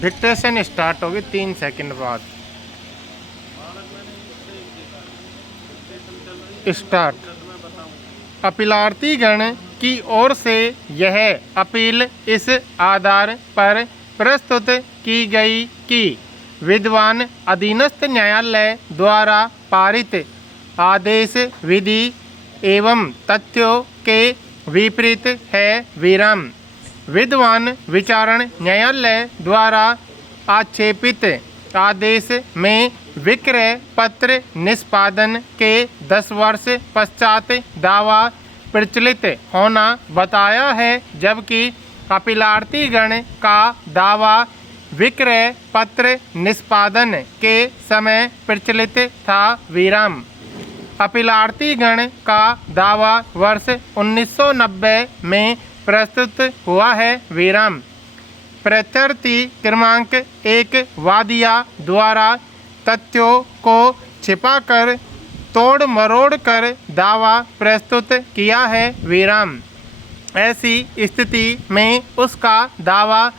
Dictation start होगी 3 second बाद। Start. अपीलार्थी गण की ओर से यह अपील इस आधार पर प्रस्तुत की गई कि विद्वान अधीनस्थ न्यायालय द्वारा पारित आदेश विधि एवं तथ्यों के विपरीत है। विराम। विद्वान विचारण न्यायालय द्वारा आक्षेपित आदेश में विक्रय पत्र निष्पादन के 10 वर्ष पश्चात दावा प्रचलित होना बताया है, जबकि अपीलार्थी गण का दावा विक्रय पत्र निष्पादन के समय प्रचलित था। विराम। अपीलार्थी गण का दावा वर्ष 1990 में प्रस्तुत हुआ है। विराम। प्रत्यर्थी क्रमांक 1 वादिया द्वारा तथ्यों को छिपाकर तोड़ मरोड़ कर दावा प्रस्तुत किया है। विराम। ऐसी स्थिति में उसका दावा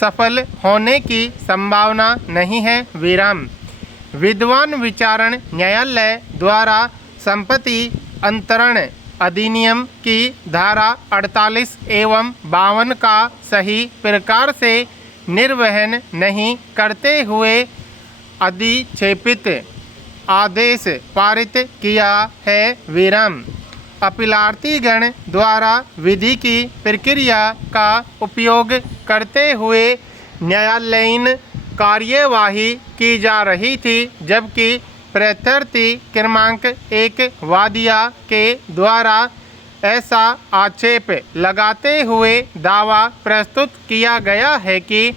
सफल होने की संभावना नहीं है। विराम। विद्वान विचारण न्यायालय द्वारा संपत्ति अंतरण अधिनियम की धारा 48 एवं 52 का सही प्रकार से निर्वहन नहीं करते हुए अधिक्षेपित आदेश पारित किया है। विराम। अपीलार्थी गण द्वारा विधि की प्रक्रिया का उपयोग करते हुए न्यायालयीन कार्यवाही की जा रही थी, जबकि प्रत्यर्थी क्रमांक 1 वादिया के द्वारा ऐसा आक्षेप लगाते हुए दावा प्रस्तुत किया गया है कि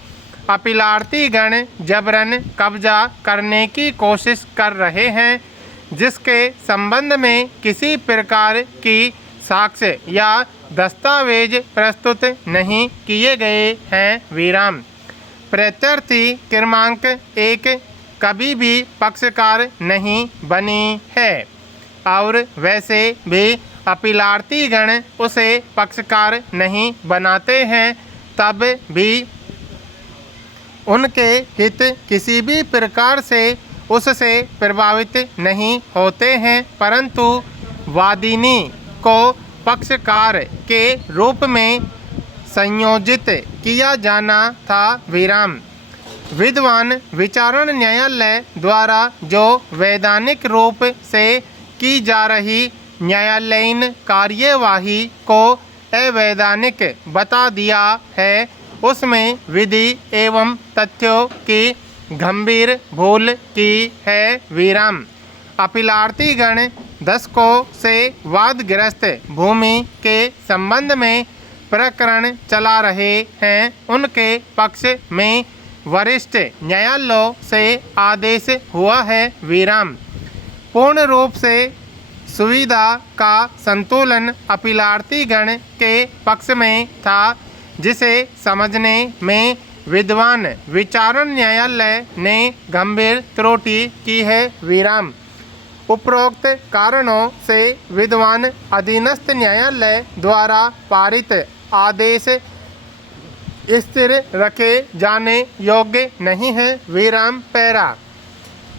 अपीलार्थी गण जबरन कब्जा करने की कोशिश कर रहे हैं, जिसके संबंध में किसी प्रकार की साक्ष्य या दस्तावेज प्रस्तुत नहीं किए गए हैं। विराम। प्रत्यर्थी क्रमांक 1 कभी भी पक्षकार नहीं बनी है और वैसे भी अपीलार्थी गण उसे पक्षकार नहीं बनाते हैं, तब भी उनके हित किसी भी प्रकार से उससे प्रभावित नहीं होते हैं, परंतु वादिनी को पक्षकार के रूप में संयोजित किया जाना था। विराम। विद्वान विचारण न्यायालय द्वारा जो वैधानिक रूप से की जा रही न्यायालयीन कार्यवाही को अवैधानिक बता दिया है, उसमें विधि एवं तथ्यों की गंभीर भूल की है। विराम। अपीलार्थी गण दशकों से वादग्रस्त भूमि के संबंध में प्रकरण चला रहे हैं। उनके पक्ष में वरिष्ठ न्यायालयों से आदेश हुआ है। विराम। पूर्ण रूप से सुविधा का संतुलन अपीलार्थी गण के पक्ष में था, जिसे समझने में विद्वान विचारण न्यायालय ने गंभीर त्रुटि की है। विराम। उपरोक्त कारणों से विद्वान अधीनस्थ न्यायालय द्वारा पारित आदेश स्थिर रखे जाने योग्य नहीं है। विराम। पैरा।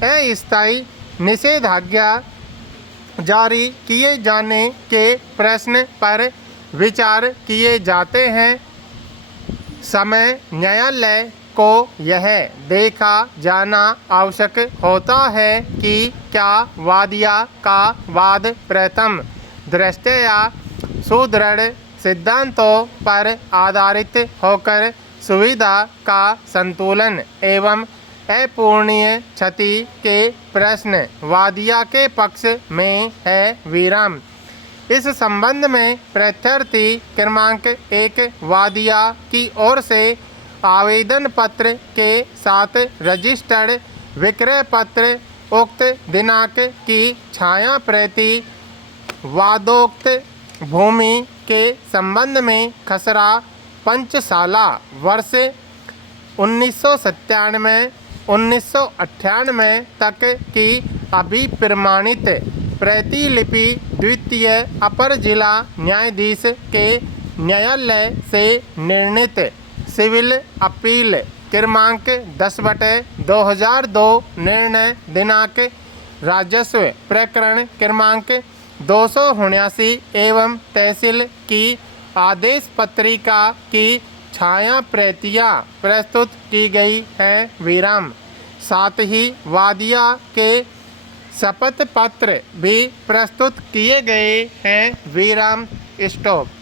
अस्थायी निषेधाज्ञा जारी किए जाने के प्रश्न पर विचार किए जाते हैं समय न्यायालय को यह देखा जाना आवश्यक होता है कि क्या वादिया का वाद प्रथम दृष्टया सुदृढ़ सिद्धांतों पर आधारित होकर सुविधा का संतुलन एवं अपूर्णीय क्षति के प्रश्न वादिया के पक्ष में है। विराम। इस संबंध में प्रत्यर्थी क्रमांक 1 वादिया की ओर से आवेदन पत्र के साथ रजिस्टर्ड विक्रय पत्र उक्त दिनांक की छाया प्रति वादोक्त भूमि के संबंध में खसरा पंचशाला वर्ष 1997-1998 तक की अभिप्रमाणित प्रतिलिपि द्वितीय अपर जिला न्यायाधीश के न्यायालय से निर्णीत सिविल अपील क्रमांक 10/2002 निर्णय दिनांक राजस्व प्रकरण क्रमांक 279 एवं तहसील की आदेश पत्रिका की छाया प्रतियाँ प्रस्तुत की गई हैं। विराम। साथ ही वादिया के शपथ पत्र भी प्रस्तुत किए गए हैं। विराम। स्टॉप।